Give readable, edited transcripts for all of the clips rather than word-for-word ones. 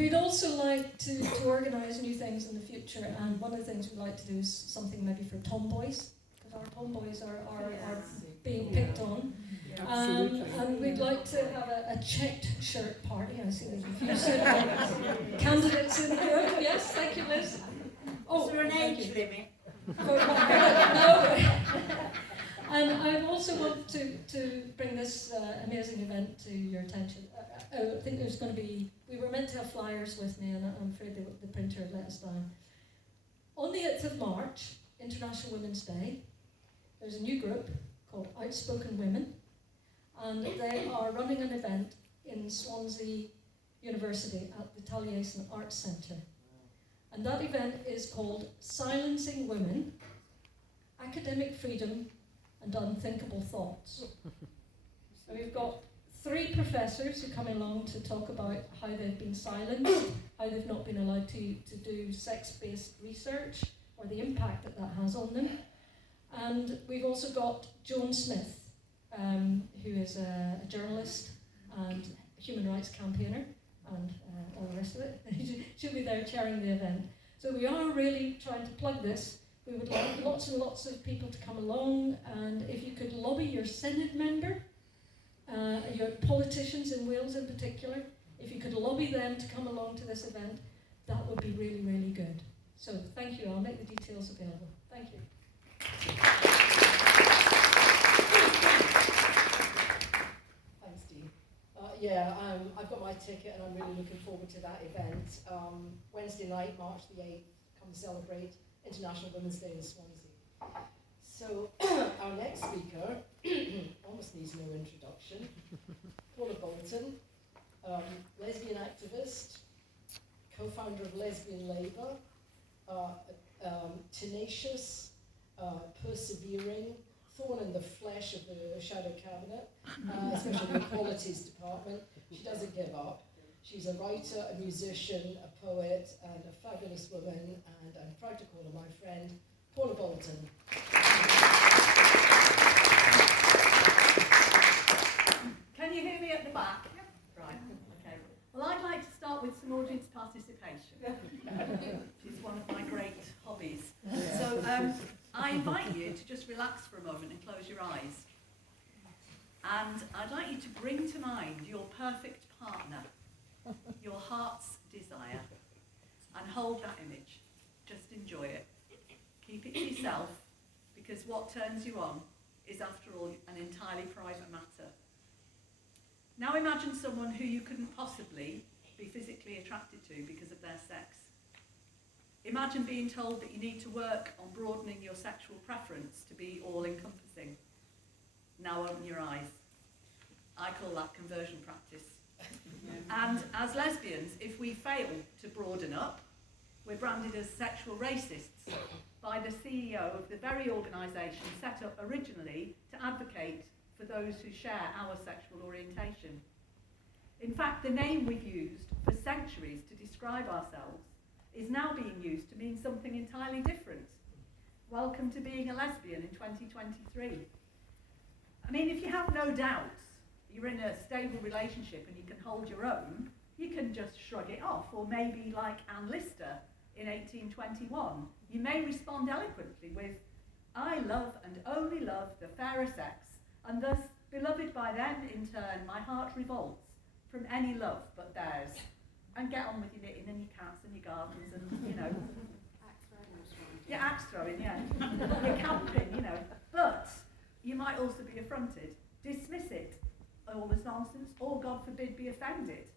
we'd also like to organise new things in the future, and one of the things we'd like to do is something maybe for tomboys, because our tomboys are being picked on. And we'd like to have a checked shirt party. I see there's a few certain candidates in the room. Yes, thank you, Liz. Oh, is there an age limit? No. And I also want to bring this amazing event to your attention. I think there's going to be, we were meant to have flyers with me, and I'm afraid the printer let us down. On the 8th of March, International Women's Day, there's a new group called Outspoken Women, and they are running an event in Swansea University at the Taliesin Arts Centre. And that event is called Silencing Women, Academic Freedom and Unthinkable Thoughts. So we've got 3 professors who come along to talk about how they've been silenced, how they've not been allowed to do sex-based research, or the impact that has on them. And we've also got Joan Smith, who is a journalist and human rights campaigner, and all the rest of it. She'll be there chairing the event. So we are really trying to plug this. We would like lots and lots of people to come along, and if you could lobby your Senate member, your politicians in Wales in particular, if you could lobby them to come along to this event, that would be really, really good. So thank you. I'll make the details available. Thank you. Thanks, Dean. I've got my ticket and I'm really looking forward to that event. Wednesday night, March the 8th, come celebrate International Women's Day in Swansea. So our next speaker almost needs no introduction. Paula Boulton, lesbian activist, co-founder of Lesbian Labour, tenacious, persevering, thorn in the flesh of the shadow cabinet, especially the Equalities Department. She doesn't give up. She's a writer, a musician, a poet, and a fabulous woman, and I'm proud to call her my friend, Paula Boulton. Can you hear me at the back? Right, okay. Well, I'd like to start with some audience participation, which is one of my great hobbies. So I invite you to just relax for a moment and close your eyes. And I'd like you to bring to mind your perfect partner, your heart's desire, and hold that image. Just enjoy it. Keep it to yourself, because what turns you on is, after all, an entirely private matter. Now imagine someone who you couldn't possibly be physically attracted to because of their sex. Imagine being told that you need to work on broadening your sexual preference to be all-encompassing. Now open your eyes. I call that conversion practice. And as lesbians, if we fail to broaden up, we're branded as sexual racists by the CEO of the very organisation set up originally to advocate for those who share our sexual orientation. In fact, the name we've used for centuries to describe ourselves is now being used to mean something entirely different. Welcome to being a lesbian in 2023. I mean, if you have no doubts, you're in a stable relationship and you can hold your own, you can just shrug it off. Or maybe, like Anne Lister in 1821, you may respond eloquently with, "I love and only love the fairer sex, and thus, beloved by them in turn, my heart revolts from any love but theirs." And get on with your knitting and your cats and your gardens and, you know. Your axe throwing, yeah. Your camping, you know. But you might also be affronted. Dismiss it all as nonsense, or, God forbid, be offended.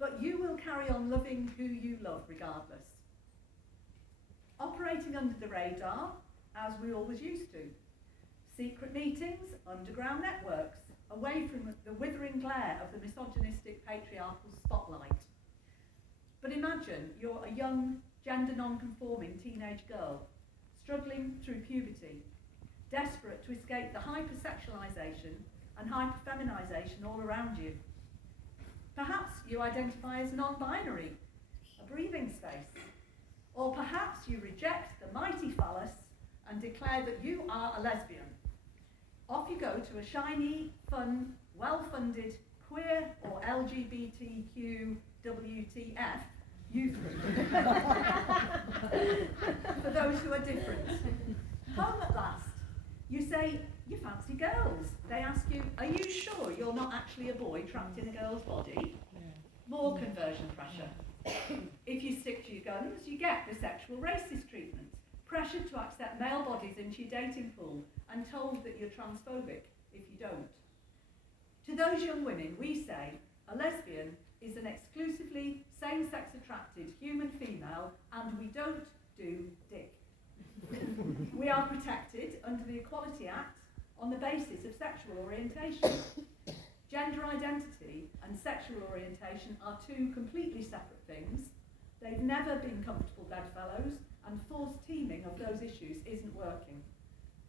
But you will carry on loving who you love regardless. Operating under the radar, as we always used to. Secret meetings, underground networks, away from the withering glare of the misogynistic patriarchal spotlight. But imagine you're a young, gender non-conforming teenage girl, struggling through puberty, desperate to escape the hypersexualization and hyperfeminisation all around you. Perhaps you identify as non-binary, a breathing space. Or perhaps you reject the mighty phallus and declare that you are a lesbian. Off you go to a shiny, fun, well-funded, queer or LGBTQ WTF, youth group. For those who are different. Home at last. You say, you fancy girls. They ask you, are you sure you're not actually a boy trapped in a girl's body? More conversion pressure. If you stick to your guns, you get the sexual racist treatment. Pressured to accept male bodies into your dating pool and told that you're transphobic if you don't. To those young women, we say, a lesbian is an exclusively same-sex attracted human female and we don't do dick. We are protected under the Equality Act on the basis of sexual orientation. Gender identity and sexual orientation are two completely separate things. They've never been comfortable bedfellows, and forced teaming of those issues isn't working.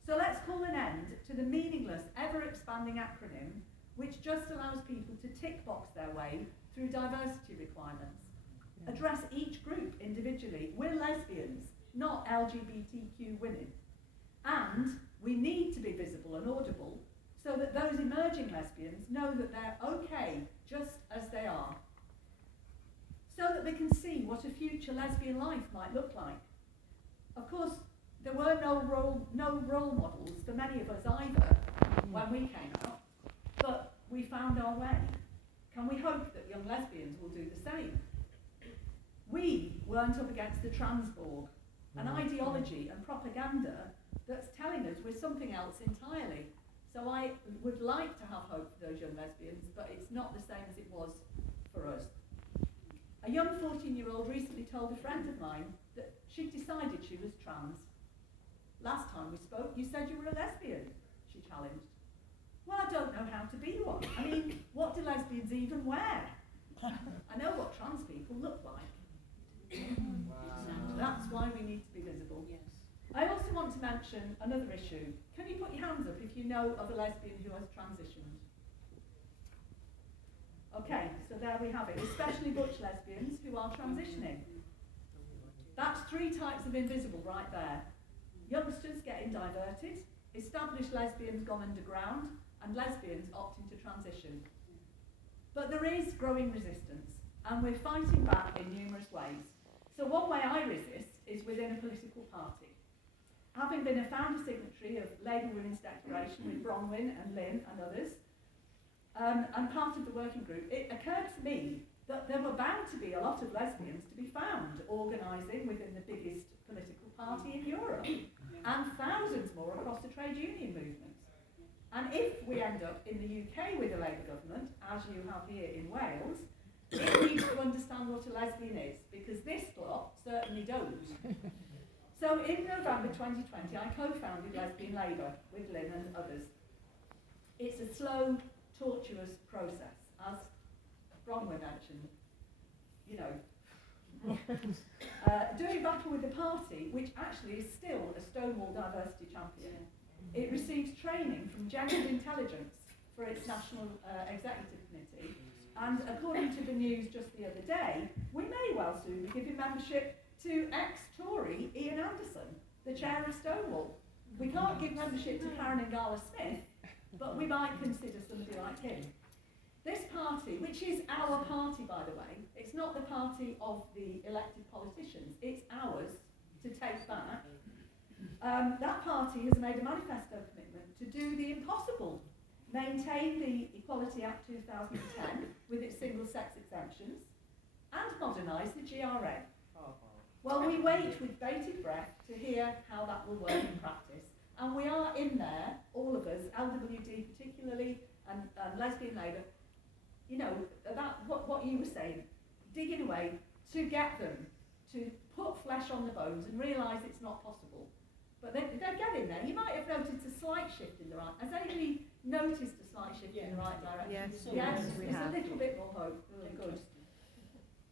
So let's call an end to the meaningless, ever-expanding acronym which just allows people to tick box their way through diversity requirements. Address each group individually. We're lesbians, not LGBTQ women. And we need to be visible and audible so that those emerging lesbians know that they're okay just as they are. So that they can see what a future lesbian life might look like. Of course, there were no role models for many of us either when we came out, but we found our way. Can we hope that young lesbians will do the same? We weren't up against the transborg, an ideology and propaganda that's telling us we're something else entirely. So I would like to have hope for those young lesbians, but it's not the same as it was for us. A young 14-year-old recently told a friend of mine that she'd decided she was trans. Last time we spoke, you said you were a lesbian, she challenged. Well, I don't know how to be one. I mean, what do lesbians even wear? I know what trans people look like. Wow. That's why we need to be visible. Yes. I also want to mention another issue. Can you put your hands up if you know of a lesbian who has transitioned? Okay, so there we have it, especially butch lesbians who are transitioning. That's 3 types of invisible right there. Youngsters getting diverted, established lesbians gone underground, and lesbians opting to transition. But there is growing resistance, and we're fighting back in numerous ways. So one way I resist is within a political party. Having been a founder signatory of Labour Women's Declaration with Bronwyn and Lynn and others, and part of the working group, it occurred to me that there were bound to be a lot of lesbians to be found organising within the biggest political party in Europe, and thousands more across the trade union movement. And if we end up in the UK with a Labour government, as you have here in Wales, it needs to understand what a lesbian is, because this lot certainly don't. So in November 2020, I co-founded Lesbian Labour with Lynn and others. It's a slow, tortuous process, as Bronwyn mentioned. You know, doing battle with the party, which actually is still a Stonewall diversity champion. It receives training from Gendered Intelligence for its National Executive Committee, and according to the news just the other day, we may well soon be giving membership to ex-Tory Ian Anderson, the chair of Stonewall. We can't give membership to Karen Ngala Smith, but we might consider somebody like him. This party, which is our party by the way, it's not the party of the elected politicians, it's ours to take back. That party has made a manifesto commitment to do the impossible, maintain the Equality Act 2010 with its single-sex exemptions, and modernise the GRA. Well, we wait with bated breath to hear how that will work in practice, and we are in there, all of us, LWD particularly, and Lesbian Labour, you know, about what you were saying, digging away to get them to put flesh on the bones and realise it's not possible. But they're getting there. You might have noticed a slight shift in the right. Has anybody noticed a slight shift in the right direction? Yes, there's a little bit more hope. Good.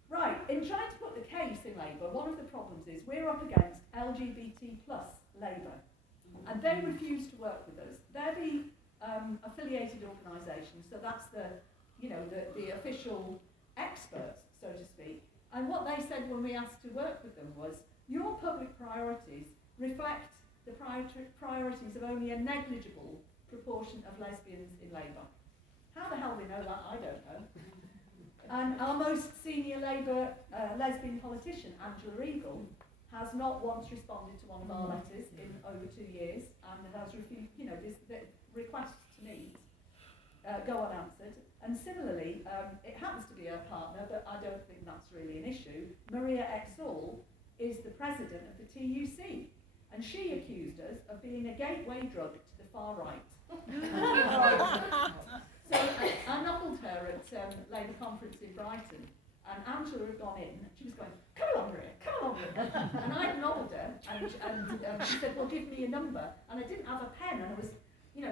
Right, in trying to put the case in Labour, one of the problems is we're up against LGBT plus Labour, and they refuse to work with us. They're the affiliated organisation, so that's the official experts, so to speak. And what they said when we asked to work with them was, your public priorities reflect the priorities of only a negligible proportion of lesbians in Labour. How the hell they know that, I don't know. And our most senior Labour lesbian politician, Angela Eagle, has not once responded to one of our letters in over 2 years, and has refused, this requests to meet go unanswered. And similarly, it happens to be her partner, but I don't think that's really an issue. Maria Exall is the president of the TUC, and she accused us of being a gateway drug to the far right. So I nobbled her at Labour conference in Brighton, and Angela had gone in, and she was going, come along, Maria, come along, Maria. And I nobbled her, and she said, well, give me a number. And I didn't have a pen, and I was,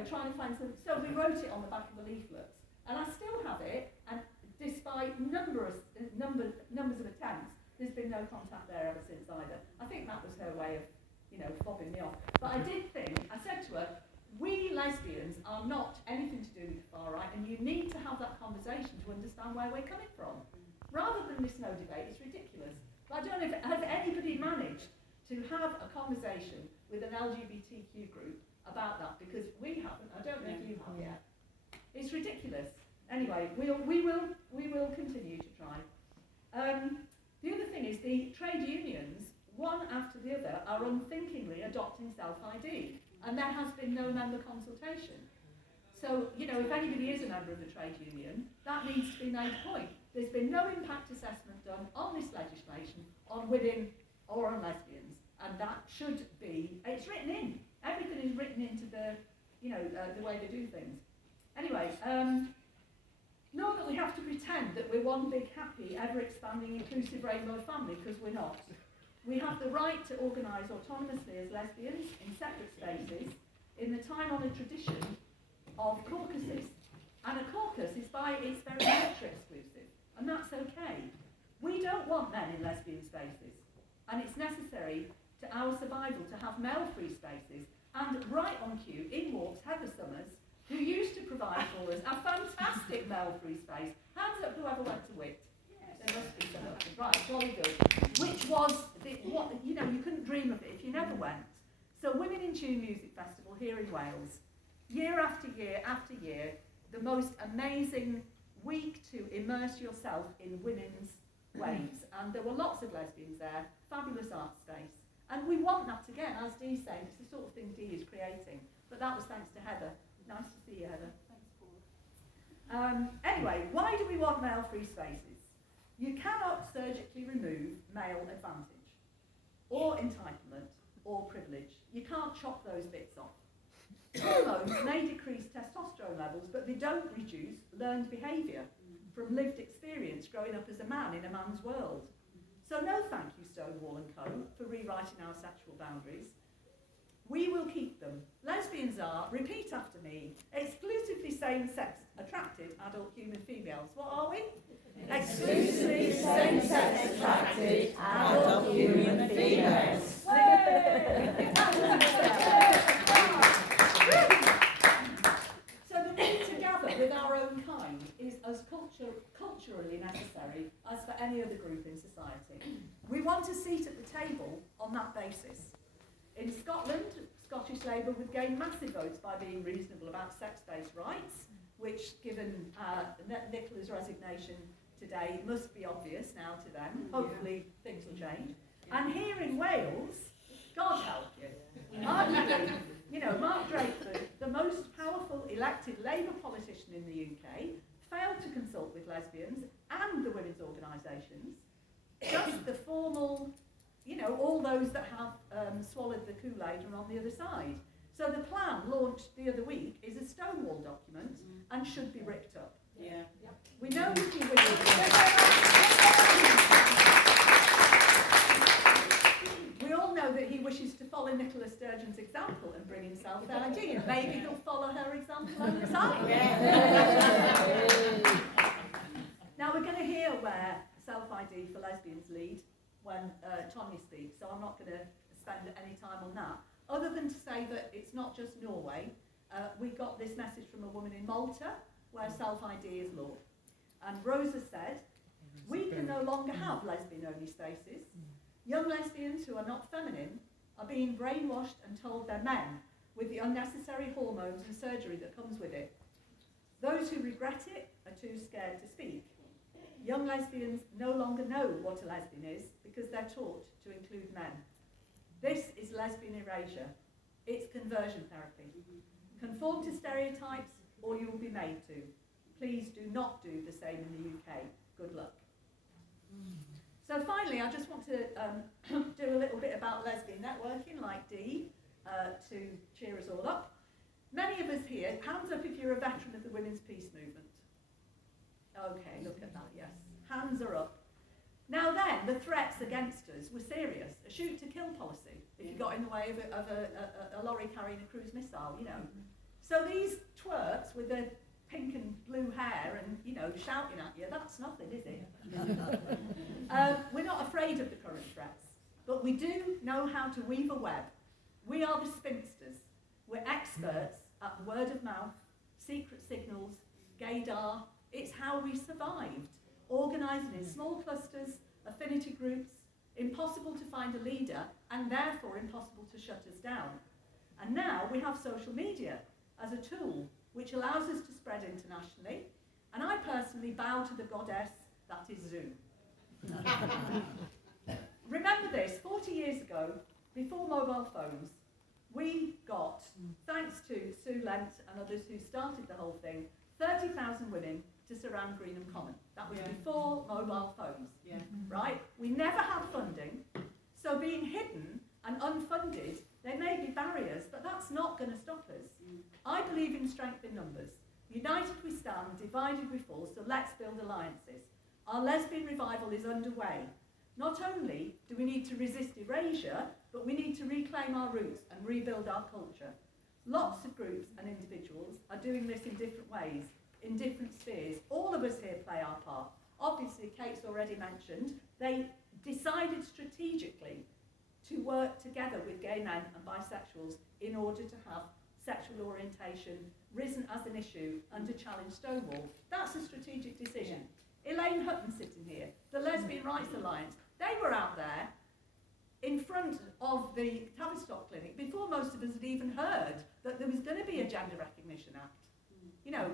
trying to find something. So we wrote it on the back of the leaflets, and I still have it, and despite numbers of attempts, there's been no contact there ever since either. I think that was her way of, fobbing me off. But I did think, I said to her, we lesbians are not anything to do with the far right, and you need to have that conversation to understand where we're coming from. Rather than this no debate, it's ridiculous. But I don't know if has anybody managed to have a conversation with an LGBTQ group about that, because we haven't. I don't know if you have yet. It's ridiculous. Anyway, we will continue to try. The other thing is the trade unions, one after the other, are unthinkingly adopting self-ID, and there has been no member consultation. So, if anybody is a member of the trade union, that needs to be made a point. There's been no impact assessment done on this legislation on women or on lesbians, and that should be, it's written in. Everything is written into the way they do things. Anyway, nor that we have to pretend that we're one big, happy, ever-expanding, inclusive rainbow family, because we're not. We have the right to organise autonomously as lesbians in separate spaces in the time-honoured tradition of caucuses. And a caucus is by its very nature exclusive, and that's okay. We don't want men in lesbian spaces, and it's necessary to our survival to have male-free spaces. And right on cue, in walks Heather Summers, who used to provide for us a fantastic male-free space. Hands up whoever went to WIT. There must be some of them. Right, jolly good. Which was, you couldn't dream of it if you never went. So Women in Tune Music Festival here in Wales, year after year after year, the most amazing week to immerse yourself in women's ways. And there were lots of lesbians there, fabulous art space. And we want that again, as Dee's saying, it's the sort of thing Dee is creating. But that was thanks to Heather. Nice to see you, Heather. Thanks, Paula. Anyway, why do we want male-free spaces? You cannot surgically remove male advantage, or entitlement, or privilege. You can't chop those bits off. Hormones may decrease testosterone levels, but they don't reduce learned behaviour from lived experience growing up as a man in a man's world. So no thank you, Stonewall & Co., for rewriting our sexual boundaries. We will keep them. Lesbians are, repeat after me, exclusively same-sex attracted adult human females. What are we? Exclusively same-sex attracted adult human females. So the need to gather with our own kind is as culturally necessary as for any other group in society. We want a seat at the table on that basis. In Scotland, Scottish Labour would gain massive votes by being reasonable about sex-based rights, which, given Nicola's resignation today, must be obvious now to them. Hopefully things will change. And here in Wales, God help you, arguably, Mark Drakeford, the most powerful elected Labour politician in the UK, failed to consult with lesbians and the women's organisations, just the formal, all those that have swallowed the Kool-Aid are on the other side. So the plan launched the other week is a Stonewall document and should be ripped up. Yeah. We know that he wishes. We all know that he wishes to follow Nicola Sturgeon's example and bring in self-ID, and maybe he'll follow her example over time. Now we're going to hear where self-ID for lesbians lead when Tonya speaks, so I'm not going to spend any time on that, other than to say that it's not just Norway. We got this message from a woman in Malta, where self-ID is law. And Rosa said, we can no longer have lesbian-only spaces. Young lesbians who are not feminine are being brainwashed and told they're men, with the unnecessary hormones and surgery that comes with it. Those who regret it are too scared to speak. young lesbians no longer know what a lesbian is because they're taught to include men. This is lesbian erasure. It's conversion therapy. Conform to stereotypes or you will be made to. Please do not do the same in the UK. Good luck. So finally, I just want to do a little bit about lesbian networking, like Dee, to cheer us all up. Many of us here, hands up if you're a veteran of the women's peace movement. Okay, look at that, yes. Hands are up. Now then, the threats against us were serious. A shoot-to-kill policy, if you got in the way of a lorry carrying a cruise missile, you know. So these twerps with their pink and blue hair and, you know, shouting at you, that's nothing, is it? We're not afraid of the current threats, but we do know how to weave a web. We are the spinsters. We're experts at word of mouth, secret signals, gaydar. It's how we survived, organising in small clusters, affinity groups, impossible to find a leader, and therefore impossible to shut us down. And now we have social media as a tool which allows us to spread internationally, and I personally bow to the goddess that is Zoom. Remember this, 40 years ago, before mobile phones, we got, thanks to Sue Lent and others who started the whole thing, 30,000 women to surround Greenham Common. That was before mobile phones, right? We never had funding, so being hidden and unfunded, there may be barriers, but that's not going to stop us. I believe in strength in numbers. United we stand, divided we fall, so let's build alliances. Our lesbian revival is underway. Not only do we need to resist erasure, but we need to reclaim our roots and rebuild our culture. Lots of groups and individuals are doing this in different ways, in different spheres. All of us here play our part. Obviously, Kate's already mentioned, they decided strategically to work together with gay men and bisexuals in order to have sexual orientation risen as an issue and to challenge Stonewall. That's a strategic decision. Elaine Hutton sitting here, the Lesbian Rights Alliance, they were out there in front of the Tavistock Clinic before most of us had even heard that there was going to be a Gender Recognition Act. You know,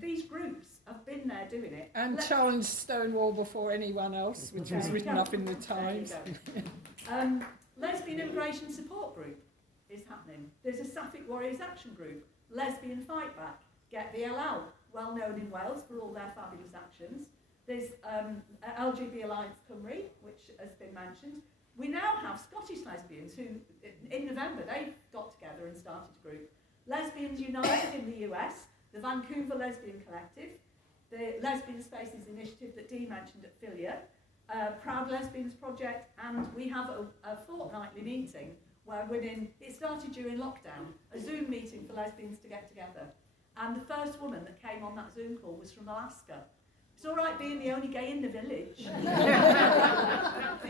these groups have been there doing it. And challenged Stonewall before anyone else, which was written up in the Times. Lesbian Immigration Support Group is happening. There's a Sapphic Warriors Action Group, Lesbian Fight Back, Get the LL, well known in Wales for all their fabulous actions. There's LGBT Alliance Cymru, which has been mentioned. We now have Scottish lesbians who, in November, they got together and started a group. Lesbians United in the US, the Vancouver Lesbian Collective, the Lesbian Spaces Initiative that Dee mentioned at Filia, Proud Lesbians Project, and we have a fortnightly meeting where women, it started during lockdown, a Zoom meeting for lesbians to get together. And the first woman that came on that Zoom call was from Alaska. It's all right being the only gay in the village.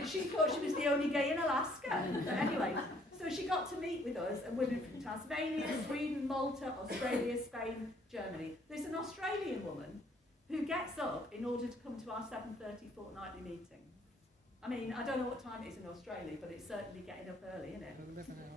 She thought she was the only gay in Alaska. But anyway, so she got to meet with us and women from Tasmania, Sweden, Malta, Australia, Spain, Germany. There's an Australian woman who gets up in order to come to our 7:30 fortnightly meeting. I mean, I don't know what time it is in Australia, but it's certainly getting up early, isn't it?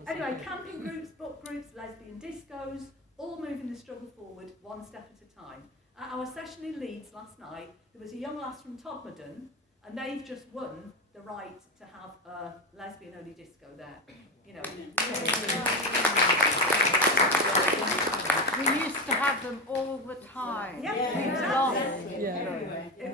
Anyway, camping groups, book groups, lesbian discos, all moving the struggle forward one step at a time. At our session in Leeds last night, there was a young lass from Todmorden, and they've just won the right to have a lesbian-only disco there. You know. We used to have them all the time. It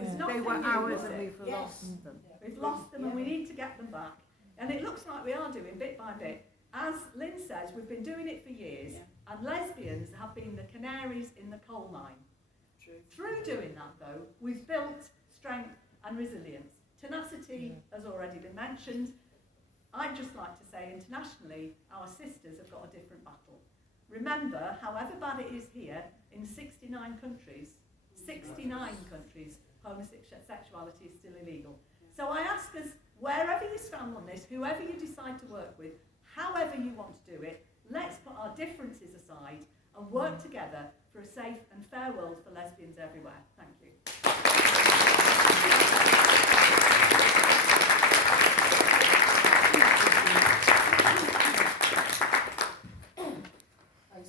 was not They were new, ours was and it? we've lost them. We've lost them and we need to get them back. And it looks like we are doing bit by bit. As Lynn says, we've been doing it for years, and lesbians have been the canaries in the coal mine. True. Through doing that, though, we've built strength and resilience. Tenacity has already been mentioned. I'd just like to say, internationally, our sisters have got a different battle. Remember, however bad it is here, in 69 countries, homosexuality is still illegal. So I ask us, wherever you stand on this, whoever you decide to work with, however you want to do it, let's put our differences aside and work together for a safe and fair world for lesbians everywhere. Thank you.